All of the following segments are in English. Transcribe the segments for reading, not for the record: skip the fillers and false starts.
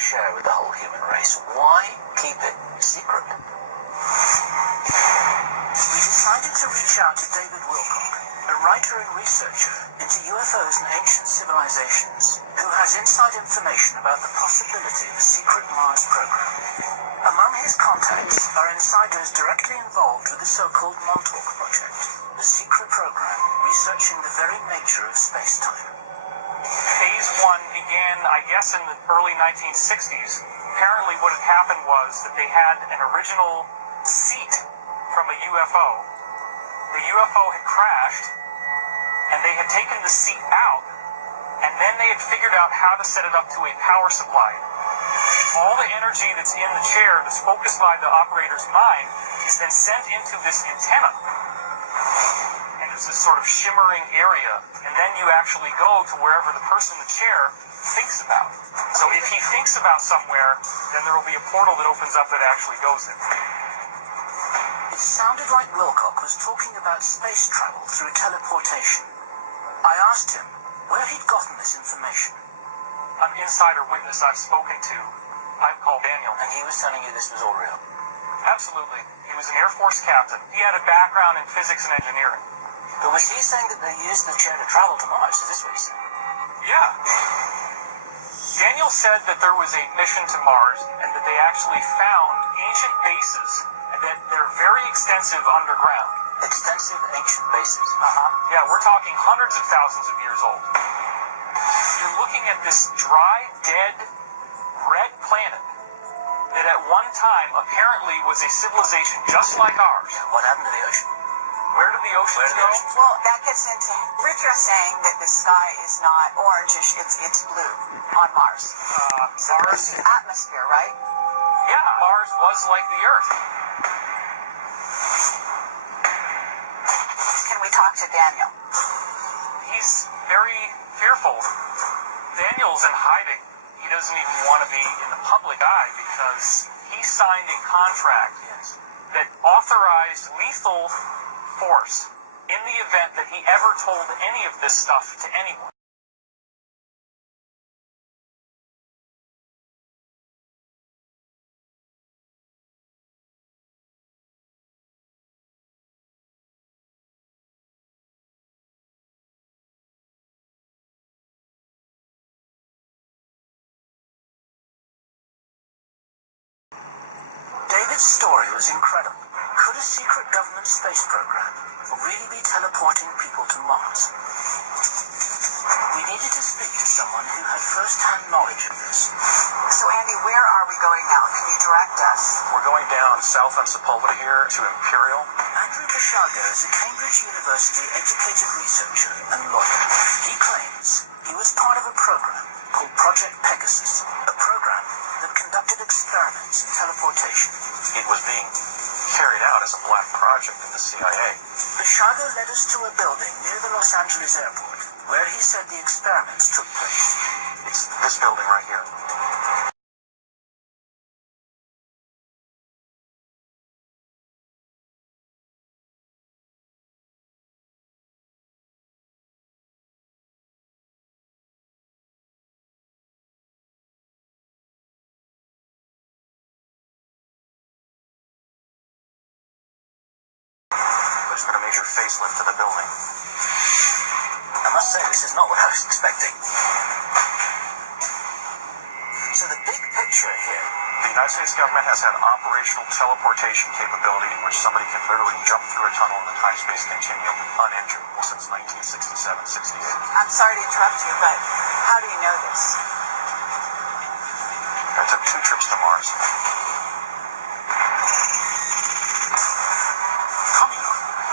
share with the whole human race. Why keep it secret? We decided to reach out to David Wilcock, a writer and researcher into UFOs and ancient civilizations, who has inside information about the possibility of a secret Mars program. Among his contacts are insiders directly involved with the so-called Montauk Project, a secret program researching the very nature of space-time. Phase 1 began, I guess, in the early 1960s. Apparently what had happened was that they had an original seat from a UFO. The UFO had crashed, and they had taken the seat out, and then they had figured out how to set it up to a power supply. All the energy that's in the chair that's focused by the operator's mind is then sent into this antenna. And it's this sort of shimmering area, and then you actually go to wherever the person in the chair thinks about. So if he thinks about somewhere, then there will be a portal that opens up that actually goes there. It sounded like Wilcock was talking about space travel through teleportation. I asked him where he'd gotten this information. An insider witness I've spoken to, I'm called Daniel. And he was telling you this was all real? Absolutely. He was an Air Force captain. He had a background in physics and engineering. But was he saying that they used the chair to travel to Mars? Is this what he said? Yeah. Daniel said that there was a mission to Mars and that they actually found ancient bases and that they're very extensive underground. Extensive ancient bases? Yeah, we're talking hundreds of thousands of years old. You're looking at this dry, dead, red planet that at one time apparently was a civilization just like ours. What happened to the ocean? Where did the oceans go? Well, that gets into Richard saying that the sky is not orangish, it's blue on Mars. So Mars, there's the atmosphere, right? yeah, Mars was like the Earth. Can we talk to Daniel? He's very fearful. Daniel's in hiding. He doesn't even want to be in the public eye because he signed a contract that authorized lethal force in the event that he ever told any of this stuff to anyone. David's story was incredible. Could a secret government space program really be teleporting people to Mars? We needed to speak to someone who had first-hand knowledge of this. So, Andy, where are we going now? Can you direct us? We're going down south on Sepulveda here to Imperial. Andrew Bashago is a Cambridge University educated researcher and lawyer. He claims he was part of a program called Project Pegasus, a program that conducted experiments in teleportation. It was being carried out as a black project in the CIA. Bashago led us to a building near the Los Angeles airport, where he said the experiments took place. It's this building right here. There's been a major facelift to the building. I must say, this is not what I was expecting. So the big picture here. The United States government has had operational teleportation capability in which somebody can literally jump through a tunnel in the time-space continuum uninjured since 1967-68. I'm sorry to interrupt you, but how do you know this? I took 2 trips to Mars.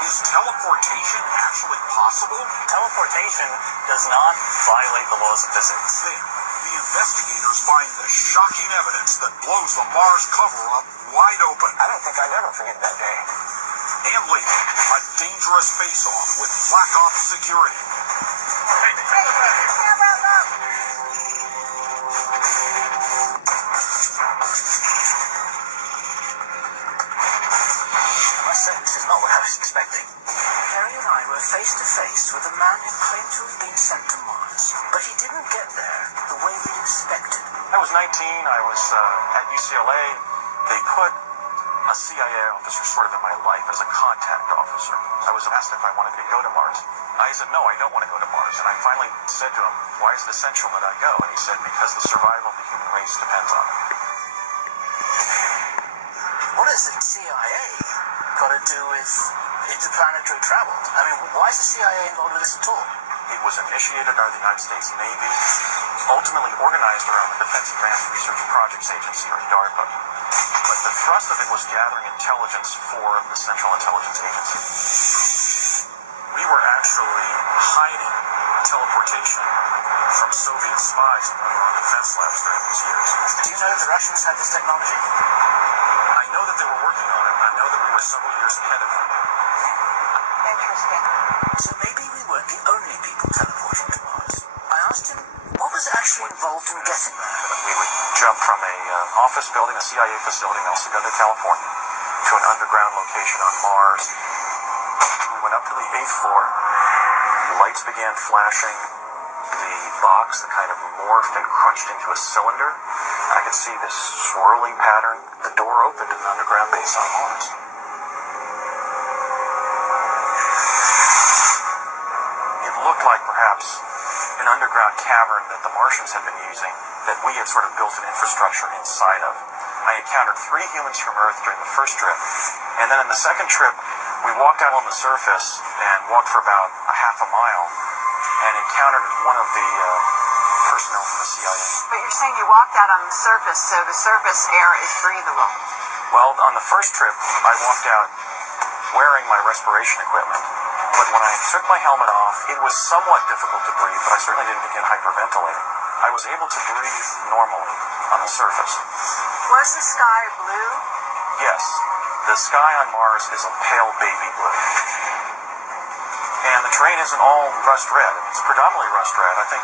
Is teleportation actually possible? Teleportation does not violate the laws of physics. Then, the investigators find the shocking evidence that blows the Mars cover-up wide open. I don't think I'd ever forget that day. And later, a dangerous face-off with Black Ops security. Camera low! I must say, this is not what I was expecting. Harry and I were face to face with a man who claimed to have been sent to Mars, but he didn't get there the way we'd expected. I was 19, I was at UCLA. They put a CIA officer sort of in my life as a contact officer. I was asked if I wanted to go to Mars. I said, no, I don't want to go to Mars. And I finally said to him, why is it essential that I go? And he said, because the survival of the human race depends on it. What has the CIA got to do with interplanetary travel? I mean, why is the CIA involved with this at all? It was initiated by the United States Navy, ultimately organized around the Defense Advanced Research Projects Agency, or DARPA. But the thrust of it was gathering intelligence for the Central Intelligence Agency. We were actually hiding teleportation from Soviet spies in our own defense labs during these years. Do you know that the Russians had this technology? I know that they were working on it. I know that we were several years ahead of them. Interesting. So maybe we weren't the only people teleporting to Mars. I asked him, what was actually involved in getting there? We would jump from a office building, a CIA facility in El Segundo, California, to an underground location on Mars. We went up to the 8th floor. The lights began flashing. The box that kind of morphed and crunched into a cylinder. I could see this swirling pattern. The door opened in the underground base on Mars. It looked like perhaps an underground cavern that the Martians had been using, that we had sort of built an infrastructure inside of. I encountered 3 humans from Earth during the first trip, and then in the second trip, we walked out on the surface and walked for about a half a mile and encountered one of the personnel from the CIA. But you're saying you walked out on the surface, so the surface air is breathable. Well, on the first trip, I walked out wearing my respiration equipment. But when I took my helmet off, it was somewhat difficult to breathe, but I certainly didn't begin hyperventilating. I was able to breathe normally on the surface. Was the sky blue? Yes, the sky on Mars is a pale baby blue. And the terrain isn't all rust red. It's predominantly rust red. I think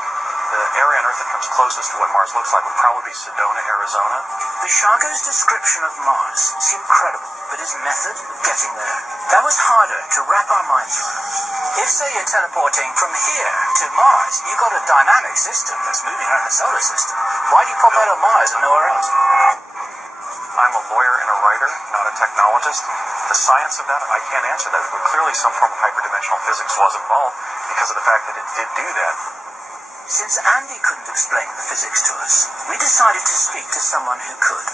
the area on Earth that comes closest to what Mars looks like would probably be Sedona, Arizona. Bishago's description of Mars seemed credible, but his method of getting there, that was harder to wrap our minds around. If, say, you're teleporting from here to Mars, you've got a dynamic system that's moving around the solar system. Why do you pop out of Mars and nowhere else? I'm a lawyer and a writer, not a technologist. The science of that, I can't answer that. But clearly some form of hyperdimensional physics was involved because of the fact that it did do that. Since Andy couldn't explain the physics to us, we decided to speak to someone who could.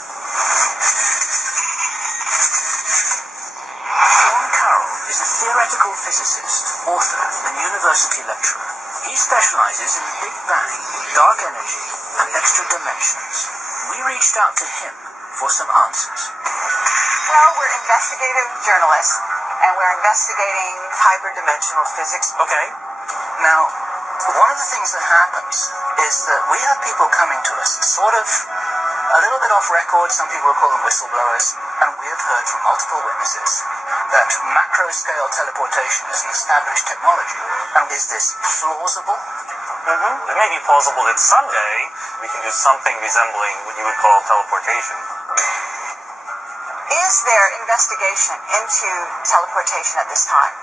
Sean Carroll is a theoretical physicist, author, and university lecturer. He specializes in the Big Bang, dark energy, and extra dimensions. We reached out to him for some answers. Well, we're investigative journalists, and we're investigating hyperdimensional physics. Okay. Now, one of the things that happens is that we have people coming to us, sort of a little bit off record, some people call them whistleblowers, and we have heard from multiple witnesses that macro-scale teleportation is an established technology. And is this plausible? It may be plausible that someday we can do something resembling what you would call teleportation. Is there investigation into teleportation at this time?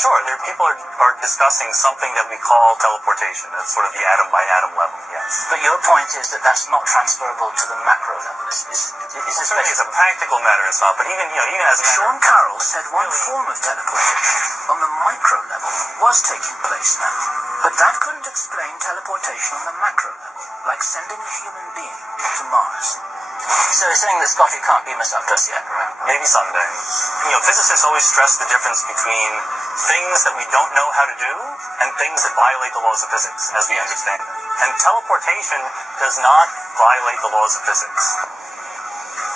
Sure, people are discussing something that we call teleportation. That's sort of the atom-by-atom level, yes. But your point is that that's not transferable to the macro level. Is this Certainly as a practical matter, it's not. But even as a matter Sean Carroll said one form of teleportation on the micro level was taking place now. But that couldn't explain teleportation on the macro level, like sending a human being to Mars. So you're saying that Scotty can't beam us up to us yet, right? maybe someday. Physicists always stress the difference between things that we don't know how to do and things that violate the laws of physics, as we understand them. And teleportation does not violate the laws of physics.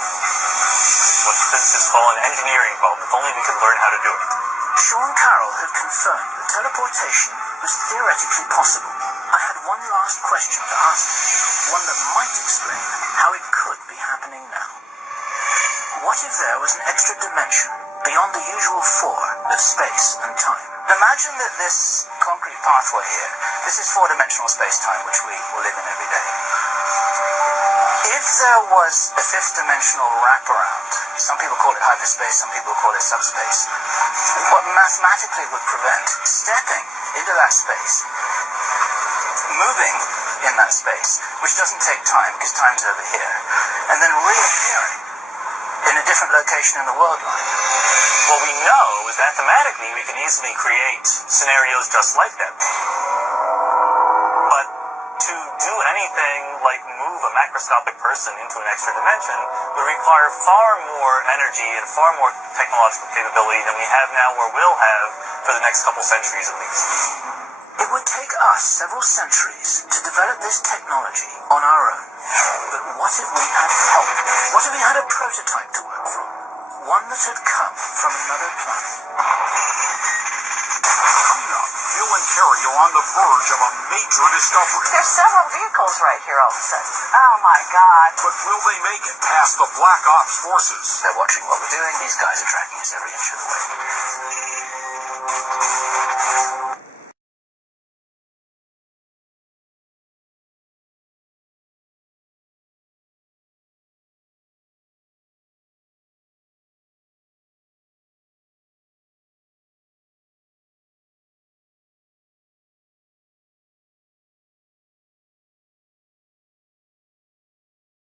It's what physicists call an engineering problem, if only we could learn how to do it. Sean Carroll had confirmed that teleportation was theoretically possible. I had one last question to ask him, one that might explain how it could be happening now. What if there was an extra dimension beyond the usual four of space and time? Imagine that this concrete pathway here, this is four-dimensional space-time which we will live in every day. If there was a fifth dimensional wraparound, some people call it hyperspace, some people call it subspace, what mathematically would prevent stepping into that space, moving in that space, which doesn't take time because time's over here, and then reappearing in a different location in the world line? What we know is mathematically we can easily create scenarios just like that. But to do anything like move a macroscopic person into an extra dimension would require far more energy and far more technological capability than we have now or will have for the next couple centuries at least. It would take us several centuries to develop this technology on our own. But what if we had help? What if we had a prototype to work from? One that had come from another planet. Coming up, Bill and Carrie are on the verge of a major discovery. There's several vehicles right here all of a sudden. Oh my God. But will they make it past the Black Ops forces? They're watching what we're doing. These guys are tracking us every inch of the way.